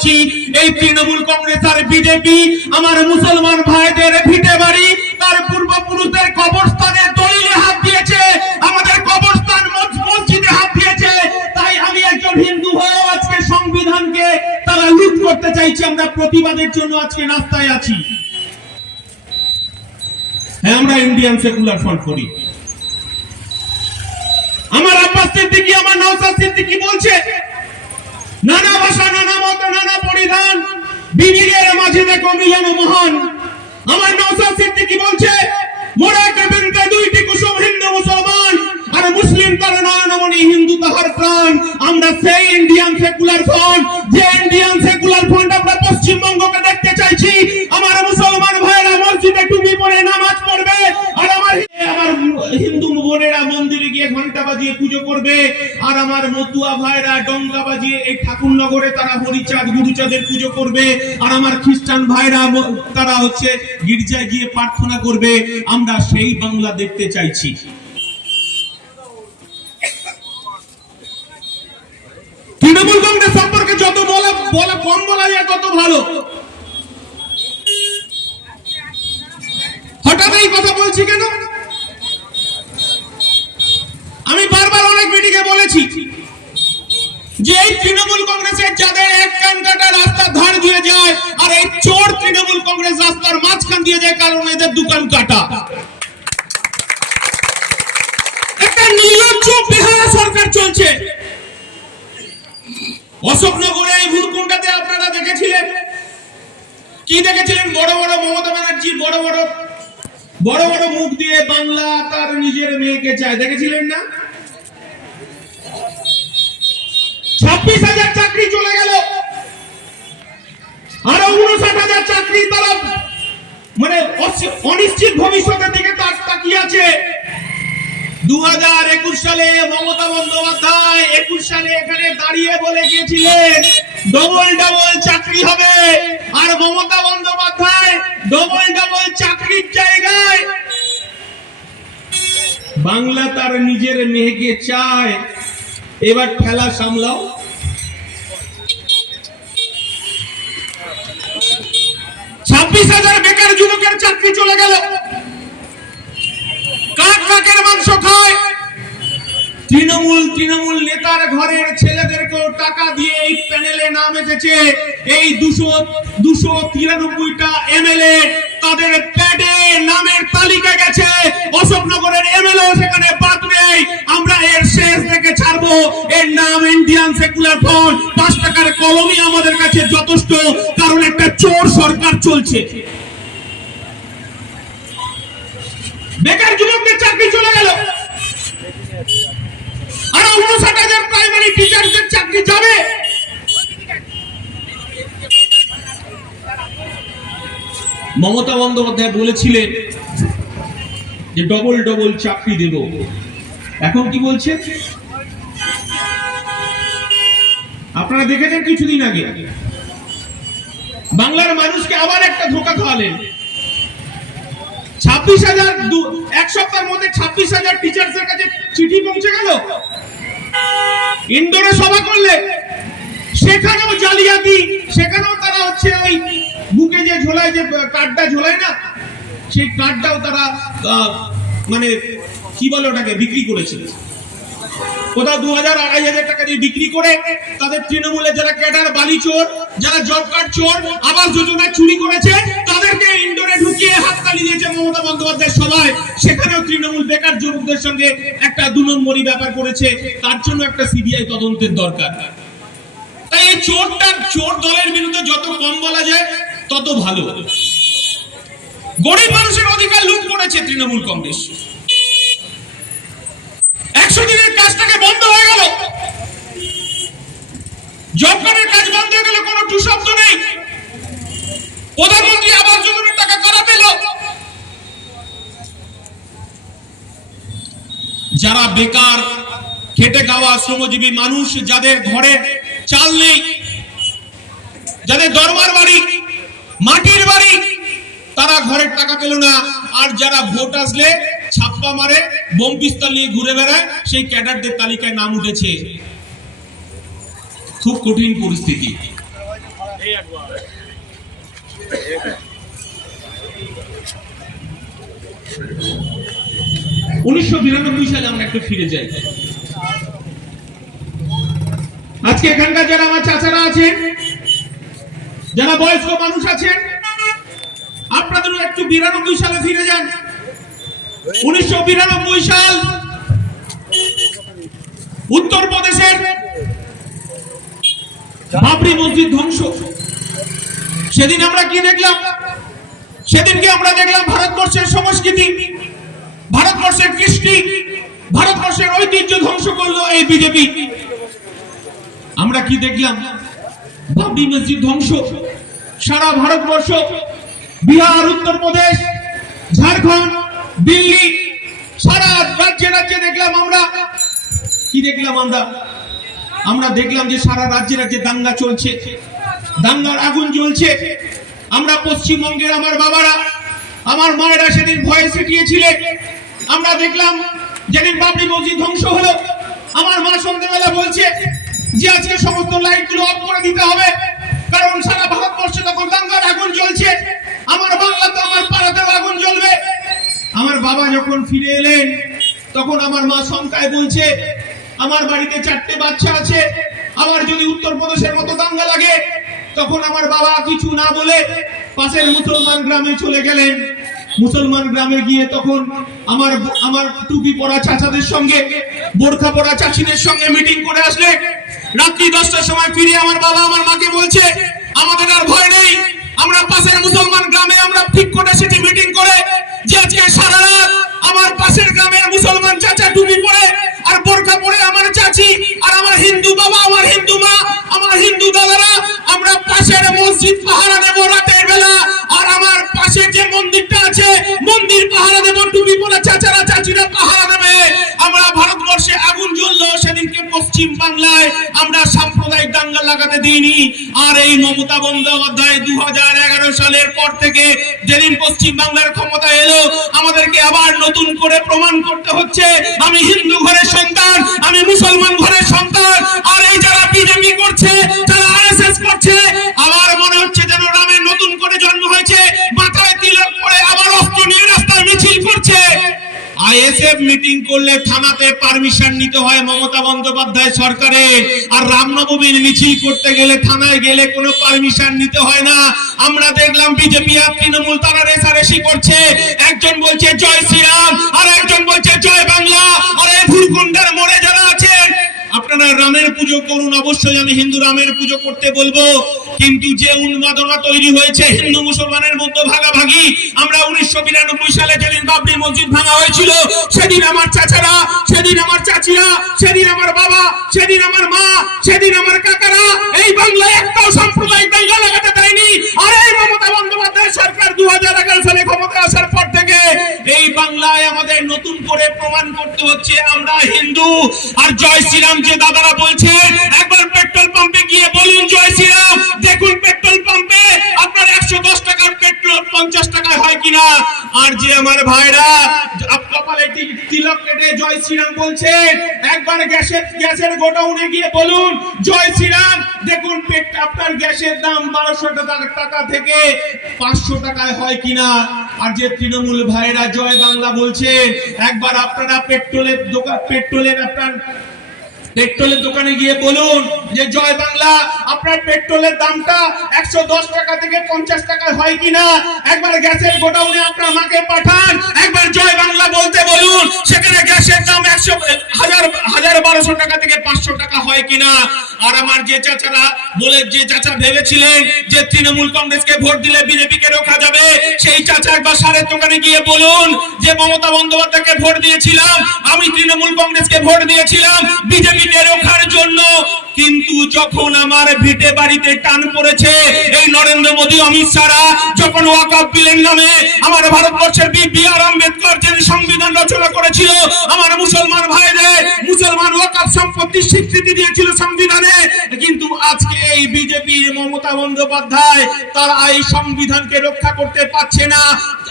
বলছি এই তৃণমূল কংগ্রেস আর বিজেপি আমার মুসলমান ভাইদের ভিটে বাড়ি তার পূর্বপুরুষদের কবরস্থানে দলিলে হাত দিয়েছে, আমাদের কবরস্থান মসজিদে হাত দিয়েছে। তাই আমি একজন হিন্দু হয়ে আজকে সংবিধানকে তারা লুট করতে চাইছে, আমরা প্রতিবাদের জন্য আজকে রাস্তায় আছি। হ্যাঁ আমরা ইন্ডিয়ান সেকুলার ফ্রন্ট করি। আমার আব্বাস সিদ্দিকী, আমার নওসাদ সিদ্দিকী বলছে দেখো মিলন মহান। আমার নওসাদ সিদ্দিকি বলছে মোরা কেবিনতে দুইটি কুসুম হিন্দু মুসলমান আর মুসলিম তার নয়নমণি হিন্দু তাহার প্রাণ। আমরা সেই ইন্ডিয়ান সেকুলার ফ্রন্ট যে ইন্ডিয়ান সেকুলার ফ্রন্ট আমরা পশ্চিমবঙ্গকে দেখতে চাইছি, আমার বোনেরা মন্দিরে গিয়ে ঘণ্টা বাজিয়ে পুজো করবে। আর আমার মতুয়া ভাইরা ডঙ্গা বাজিয়ে এই ঠাকুরনগরে তারা হরিচাঁদ, গুরুচাঁদের পুজো করবে। আর আমার খ্রিস্টান ভাইরা তারা হচ্ছে গির্জায় গিয়ে প্রার্থনা করবে। আমরা সেই বাংলা দেখতে চাইছি। তৃণমূল কংগ্রেস সম্পর্কে যত বলা বলা, কম বলা যায়, তত ভালো। দোকান কাটা। একটা নির্লজ্জ বেহায়া সরকার চলছে। অশোকনগরে এই ভুরকুণ্ডাতে আপনারা দেখেছিলেন? কি দেখেছিলেন? বড় বড় মমতা ব্যানার্জি, বড় বড় বড় বড় মুখ দিয়ে বাংলা তার নিজের মেয়েকে চায়। দেখেছিলেন না? ছাব্বিশ হাজার চাকরি চলে গেল। আরও উনষাট হাজার চাকরি তারা মানে অনিশ্চিত ভবিষ্যতের দিকে তাক তাকিয়ে আছে। দু হাজার একুশ সালে মমতা বন্দ্যোপাধ্যায় একুশ সালে এখানে দাঁড়িয়ে বলে গিয়েছিলেন, ডবল ডবল চাকরি হবে। আর মমতা বন্দ্যোপাধ্যায়, ডবল ডবল চাকরির জায়গায় বাংলা তার নিজের মেয়েকে চায়। এবার ঠেলা সামলাও। ছাব্বিশ হাজার বেকার যুবকের চাকরি চলে গেল। তৃণমূল তৃণমূল নেতার ঘরের ছেলেদেরকেও টাকা দিয়ে এই প্যানেলে নাম এসেছে। এই দুশো দুশো তিরানব্বইটা এমএলএ তাদের প্যাডে নামের তালিকা গেছে। অশোকনগরের এমএলএ সেখানে বাদ নেই। আমরা এর শেষ দেখে ছাড়বো। এর নাম ইন্ডিয়ান সেকুলার ফ্রন্ট। পাঁচ টাকার কলমই আমাদের কাছে যথেষ্ট, কারণ একটা চোর সরকার চলছে। বেকার যুবকদের চাকরি চলে গেল। আর উনষাট হাজার প্রাইমারি টিচারদের চাকরি যাবে। মমতা বন্দ্যোপাধ্যায় বলেছিলেন যে ডবল ডবল চাকরি দেব। এখন কি বলছে? আপনারা দেখেছেন কিছুদিন আগে বাংলার মানুষকে আবার একটা ধোকা খাওয়ালেন। ছাব্বিশ হাজার এক সপ্তাহের মধ্যে ছাব্বিশ হাজার টিচার্সের কাছে চিঠি পৌঁছে গেল। ইন্দোরে সভা করলে সেখানেও জালিয়াতি, সেখানেও তারা হচ্ছে ওই ঝোলায় যে কার্ডটা ঝোলায় না, সেই কার্ডটাও তারা মানে কি বলে ওটাকে, বিক্রি করেছে কোথাও দু হাজার আড়াই হাজার টাকা দিয়ে বিক্রি করে তাদের তৃণমূলের যারা ক্যাডার, বালি চোর, যারা জব কার্ড চোর, আবাস যোজনা চুরি করেছে, তাদেরকে ইন্ডোরে ঢুকিয়ে দিয়েছে মমতা বন্দ্যোপাধ্যায় সেখানেও তৃণমূল বেকার যুবকদের সঙ্গে একটা দু নম্বরই ব্যাপার করেছে। তার জন্য একটা সিবিআই তদন্তের দরকার। তাই এই চোরটার, চোর দলের বিরুদ্ধে যত কম বলা যায় তত ভালো। গরিব মানুষের অধিকার লুট করেছে তৃণমূল কংগ্রেস। একশো দিনের কাজটাকে বন্ধ হয়ে গেল। জব কাজ বন্ধ হয়ে গেল, কোনো টু শব্দ নেই। প্রধানমন্ত্রী আবাস যোজনার টাকা করা পেল? যারা বেকার, খেটে খাওয়া শ্রমজীবী মানুষ, যাদের ঘরে চাল নেই, যাদের দরবার বাড়ি মাটির বাড়ি। তারা ঘরের টাকা পেল না। আর যারা ভোট আসলে ছাপ্পা মারে, বোম পিস্তল নিয়ে ঘুরে বেড়ায়, সেই ক্যাডারদের তালিকায় নাম উঠেছে। খুব কঠিন পরিস্থিতি। উনিশশো বিরানব্বই সালে আমরা একটু ফিরে যাই। আজকে এখানকার যারা আমার চাচারা আছেন যারা বয়স্ক মানুষ আছেন, আপনাদেরও একটু বিরানব্বই সালে ফিরে যান। উনিশশো বিরানব্বই সাল উত্তরপ্রদেশের বাবরি মসজিদ ধ্বংস। সেদিন আমরা কি দেখলাম? সেদিনকে আমরা দেখলাম ভারতবর্ষের সংস্কৃতি, ভারতবর্ষের কৃষ্টি, ভারতবর্ষের ঐতিহ্য ধ্বংস করল এই বিজেপি। আমরা কি দেখলাম? বাবরি মসজিদ ধ্বংস। সারা ভারতবর্ষ, বিহার, উত্তরপ্রদেশ, ঝাড়খণ্ড, দিল্লি, সারা রাজ্যে রাজ্যে দেখলাম আমরা। কি দেখলাম আমরা? আমরা দেখলাম যে সারা রাজ্যে রাজ্যে দাঙ্গা চলছে। দাঙ্গার আগুন জ্বলছে। আমরা পশ্চিমবঙ্গের আমার বাবারা, আমার মায়েরা সেদিন ভয়ে সিটিয়েছিলেন আমরা দেখলাম যেদিন বাবরি মসজিদ ধ্বংস হলো, আমার মা সন্ধ্যেবেলা বলছে যে আজকে সমস্ত লাইটগুলো অফ করে দিতে হবে, কারণ সারা ভারতবর্ষে তখন দাঙ্গার আগুন জ্বলছে, আমার বাংলা তো আমার পাড়াতেও আগুন জ্বলবে। আমার বাবা যখন ফিরে এলেন, তখন আমার মা শঙ্কায় বলছে, আমার বাড়িতে চারটে বাচ্চা আছে, আবার যদি উত্তরপ্রদেশের মতো দাঙ্গা লাগে? তখন আমার বাবা কিছু না বলে পাশের মুসলমান গ্রামে চলে গেলেন। মুসলমান গ্রামে গিয়ে তখন আমার আমার টুপি পরা চাচাদের সঙ্গে বোরখা পরা চাচিদের সঙ্গে মিটিং করে আসলে রাত্রি দশটার সময় ফিরে আমার বাবা আমার মাকে বলছে, আমাদের আর ভয় নেই। আমরা পাশের মুসলমান গ্রামে আমরা ঠিক করে সেটি মিটিং করে যে আজকে সারা রাত আমার পাশের গ্রামের মুসলমান চাচা টুপি পরে আর বোরখা পরে আমার চাচি আর আমার হিন্দু বাবা, আমার হিন্দু মা, আমার হিন্দু দাদারা আমরা পাশের মসজিদ পাহারা লাগাতে দিইনি। আর এই মমতা বন্দ্যোপাধ্যায় দু সালের পর থেকে যেদিন পশ্চিম বাংলার ক্ষমতা এলো, আমাদেরকে আবার নতুন করে প্রমাণ করতে হচ্ছে। আমি হিন্দু ঘরের সন্তান, আমি মুসলমান ঘরের সন্তান, আর এই যারা বিজেপি করছে আইএসএফ মিটিং করলে থানাতে পারমিশন নিতে হয় মমতা বন্দ্যোপাধ্যায় সরকারে আর রামনবমীর মিছিল করতে গেলে থানায় গেলে কোনো পারমিশন নিতে হয় না। আমরা দেখলাম বিজেপি আর তৃণমূল তারা রেসারেসি করছে। একজন বলছে জয় শ্রীরাম, আর একজন বলছে জয় বাংলা। আর এই ভুরকুন্ডার মোড়ে যারা আছেন আপনারা রামের পুজো করুন, অবশ্যই আমি হিন্দু রামের পুজো করতে বলব। কিন্তু যে উন্মাদনা তৈরি হয়েছে হিন্দু মুসলমানের মধ্যে ভাগাভাগি, আমরা উনিশশো বিরানব্বই সালে যেদিন বাবরি মসজিদ ভাঙা হয়েছিল, সেদিন আমার চাচারা, সেদিন আমার চাচিরা, সেদিন আমার বাবা, সেদিন আমার মা, সেদিন আমার ভাইরা কপালে তিলক কেটে জয় শ্রীরাম বলছেন একবার গ্যাসের গ্যাসের গোডাউনে গিয়ে বলুন, জয় শ্রীরাম, দেখুন পেট- আপনার গ্যাসের দাম বারোশো টাকা থেকে পাঁচশো টাকায় হয় কিনা। আর যে তৃণমূল ভাইরা জয় বাংলা বলছে, একবার আপনারা পেট্রোলের দোকান, পেট্রোলের আপনার পেট্রোলের দোকানে গিয়ে বলুন যে, জয় বাংলা, আপনার পেট্রোলের দামটা একশো দশ টাকা থেকে পঞ্চাশ টাকায় হয় কিনা? একবার গ্যাসের গোডাউনে আপনার মাকে পাঠান। একবার জয় বাংলা বলতে বলুন, সেখানে গ্যাসের দাম একশো, হাজার হাজার বারোশো টাকা থেকে পাঁচশো টাকা হয় কিনা? আর আমার যে চাচারা বলে, যে চাচা ভেবেছিলেন যে তৃণমূল কংগ্রেসকে ভোট দিলে বিজেপিকে রোখা যাবে, সেই চাচা একবার সারের দোকানে গিয়ে বলুন যে, মমতা বন্দ্যোপাধ্যায়কে ভোট দিয়েছিলাম, আমি তৃণমূল কংগ্রেসকে ভোট দিয়েছিলাম বিজেপিকে রোখার জন্য। কিন্তু যখন আমার ভিটে বাড়িতে টান পড়েছে, এই নরেন্দ্র মোদী, অমিত শাহরা যখন ওয়াকাব বিলের নামে আমার ভারতবর্ষের বি আর আম্বেদকর যে সংবিধান রচনা করেছিল, আমার মুসলমান ভাইদের মুসলমান লোকাল সম্পত্তি স্বীকৃতি দিয়েছিল সংবিধানে। কিন্তু আজকে এই বিজেপি, মমতা বন্দ্যোপাধ্যায় তারা এই সংবিধানকে রক্ষা করতে পারছে না।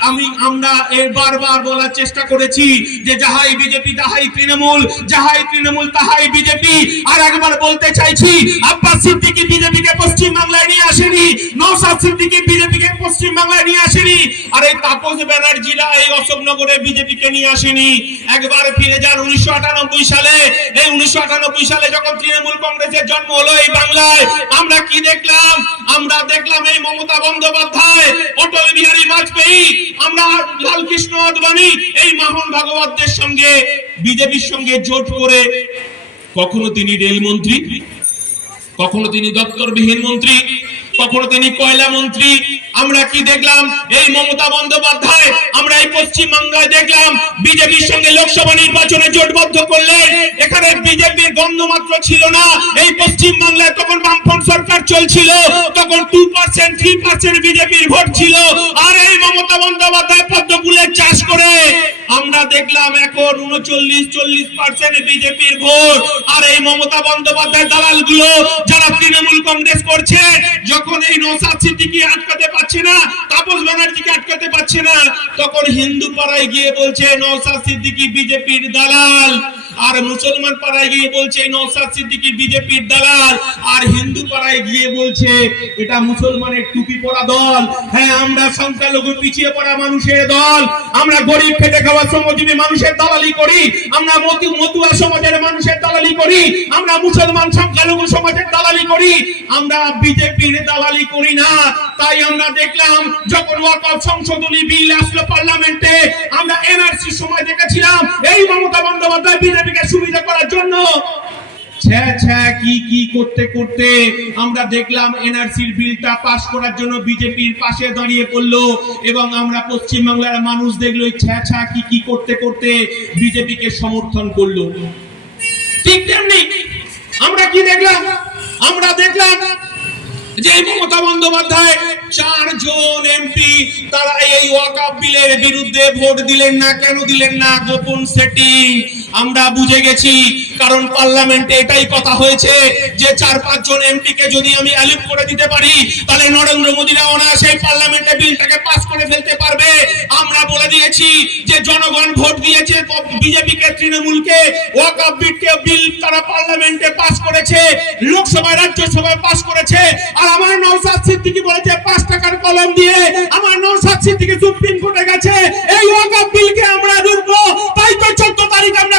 আমি, আমরা এর বারবার বলার চেষ্টা করেছি যে যাহাই বিজেপি, তাহাই তৃণমূল, যাহাই তৃণমূল, তাহাই বিজেপি। আর একবার বলতে চাইছি, আব্বাস সিদ্দিকী বিজেপিকে পশ্চিম বাংলায় নিয়ে আসেনি। নওশাদ সিদ্দিকী বিজেপিকে পশ্চিম বাংলায় নিয়ে আসেনি। আর এই তাপস ব্যানার্জিরা এই অশোকনগরে বিজেপিকে নিয়ে আসেনি। একবার ফিরে যান উনিশশো আটানব্বই সালে। এই উনিশশো আটানব্বই সালে যখন তৃণমূল কংগ্রেসের জন্ম হলো এই বাংলায়, আমরা কি দেখলাম? আমরা দেখলাম এই মমতা বন্দ্যোপাধ্যায়, অটল বিহারী বাজপেয়ী, আমরা লালকৃষ্ণ আদবানি, এই মোহন ভাগবতের সঙ্গে, বিজেপির সঙ্গে জোট করে কখনো তিনি রেলমন্ত্রী? কখনো তিনি দপ্তরবিহীন মন্ত্রী, কখনো তিনি কয়লা মন্ত্রী। আমরা কি দেখলাম? এই মমতা বন্দ্যোপাধ্যায়, আমরা এই পশ্চিম বাংলায় দেখলাম, বিজেপির সঙ্গে লোকসভা নির্বাচনে জোটবদ্ধ করলেন। এখানে বিজেপির গন্ধ মাত্র ছিল না। এই পশ্চিম বাংলায় তখন বামফ্রন্ট সরকার চলছিল, তখন টু পার্সেন্ট থ্রি পার্সেন্ট বিজেপির ভোট ছিল। আর এই মমতা বন্দ্যোপাধ্যায় পদ্ম ফুলের চাষ করে আমরা দেখলাম এখন উনচল্লিশ, চল্লিশ পার্সেন্ট বিজেপির ভোট। আর এই মমতা বন্দ্যোপাধ্যায় দালালগুলো যারা তৃণমূল কংগ্রেস করছে, যখন এই নৌসাদ সিদ্দিকি আটকাতে পারছে না, তাপস ব্যানার্জিকে আটকাতে পারছে না, তখন হিন্দু পাড়ায় গিয়ে বলছে নৌসাদ সিদ্দিকি বিজেপির দালাল। আর মুসলমান পাড়ায় গিয়ে বলছে নৌসাদ সিদ্দিকি বিজেপির দালাল। আর হিন্দু পাড়ায় গিয়ে বলছে, এটা মুসলমানের টুপি পরা দল। হ্যাঁ আমরা সংখ্যালঘু পিছিয়ে পড়া মানুষের দল। আমরা গরিব খেটে খাওয়া শ্রমজীবী মানুষের দালালি করি, আমরা মতুয়া সমাজের মানুষের দালালি করি, আমরা মুসলমান সংখ্যালঘু সমাজের দালালি করি, আমরা বিজেপির দালালি করি না। তাই আমরা দেখলাম, যখন ওয়াকফ সংশোধনী বিল আসলো পার্লামেন্টে, আমরা এনআরসি সময় দেখেছিলাম, এই মমতা বন্দ্যোপাধ্যায় বিজেপিকে সুবিধা করার জন্য ছ্যা ছ্যা কি কি করতে করতে আমরা দেখলাম এনআরসির বিলটা পাশ করার জন্য বিজেপির পাশে দাঁড়িয়ে পড়ল এবং আমরা পশ্চিম বাংলার মানুষ দেখল ছ্যা ছ্যা কি কি করতে করতে বিজেপিকে সমর্থন করল। ঠিক তেমনি আমরা কি দেখলাম? আমরা দেখলাম যে মমতা বন্দ্যোপাধ্যায় চারজন এমপি, তারা এই ওয়াকাপ বিলের বিরুদ্ধে ভোট দিলেন না, কেন দিলেন না? গোপন সেটিং আমরা বুঝে গেছি, কারণ পার্লামেন্টে এটাই কথা হয়েছে যে চার পাঁচজন এমপি কে যদি আমি অ্যালিপ করে দিতে পারি, তাহলে নরেন্দ্র মোদীরা অনায়াসে পার্লামেন্টে বিলটাকে পাস করে ফেলতে পারবে। আমরা বলে দিয়েছি যে জনগণ ভোট দিয়েছে বিজেপি কে তৃণমূলকে ওয়াকাপ বিলকে বিল তারা পার্লামেন্টে পাস করেছে, লোকসভায়, রাজ্যসভায় পাস করেছে। আর আমার নওশাদ সিদ্দিকী বলেছে, পাঁচ টাকার কলম দিয়ে আমার নওশাদ সিদ্দিকী সুপ্রিম কোর্টে গেছে। এই ওয়াকাপ বিলকে আমরা রুখবো। তাই তো চোদ্দ তারিখ আমরা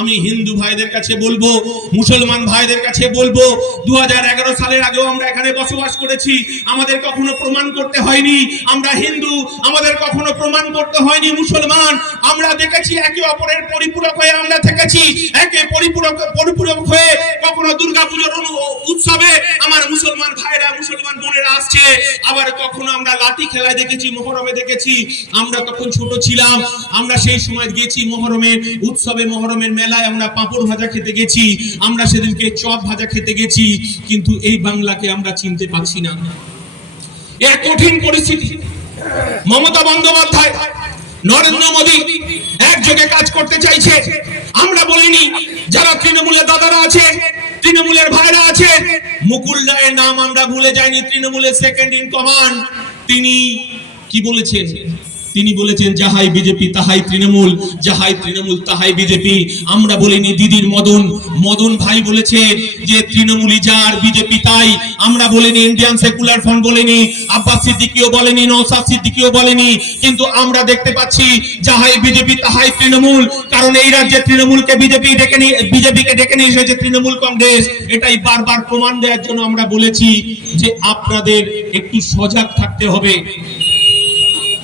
আমি হিন্দু ভাইদের কাছে বলব, মুসলমান ভাইদের কাছে বলব দু সালের আগেও আমরা এখানে বসবাস করেছি, আমাদের কখনো প্রমাণ করতে হয়নি, আমরা হিন্দু, আমাদের কখনো প্রমাণ করতে হয়নি মুসলমান, আমরা দেখেছি একে অপরের পরিপূরক হয়ে আমরা থেকেছি, একে পরিপূরক পরিপূরক হয়ে কখনো দুর্গাপুজোর উৎসবে আমার মুসলমান ভাইরা, মুসলমান বোনেরা আসছে, আবার কখনো আমরা লাঠি খেলায় দেখেছি, মহরমে দেখেছি, আমরা তখন ছোট ছিলাম, আমরা সেই সময় গেছি মহরমের উৎসবে মহরমের মেলায় আমরা পাঁপড় ভাজা খেতে গেছি, আমরা সেদিনকে চপ ভাজা খেতে গেছি, কিন্তু এই বাংলাকে আমরা চিনতে পারছি না। এর কঠিন পরিস্থিতি। মমতা বন্দ্যোপাধ্যায়, নরেন্দ্র মোদী একযোগে কাজ করতে চাইছে। আমরা বলিনি, যারা তৃণমূলের দাদারা আছে, তৃণমূলের ভাইরা আছে, মুকুল রায়ের নাম আমরা ভুলে যাইনি, তৃণমূলের সেকেন্ড ইন কমান্ড তিনি কি বলেছেন? তিনি বলেছেন, যাহাই বিজেপি, তাহাই তৃণমূল, যাহাই তৃণমূল, তাহাই বিজেপি। আমরা বলিনি, দিদির মদন। মদন ভাই বলেছেন যে, তৃণমূলই যার, বিজেপি তাই। আমরা বলিনি, ইন্ডিয়ান সেকুলার ফ্রন্ট বলিনি, আব্বাস সিদ্দিকিও বলেনি নৌসাদ সিদ্দিকিও বলেনি। কিন্তু আমরা দেখতে পাচ্ছি, যাহাই বিজেপি, তাহাই তৃণমূল। কারণ এই রাজ্যে তৃণমূলকে বিজেপি ডেকে নিয়ে বিজেপিকে ডেকে নিয়ে এসেছে তৃণমূল কংগ্রেস। এটাই বারবার প্রমাণ দেওয়ার জন্য আমরা বলেছি যে, আপনাদের একটু সজাগ থাকতে হবে।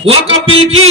ওয়াকফ বিল কি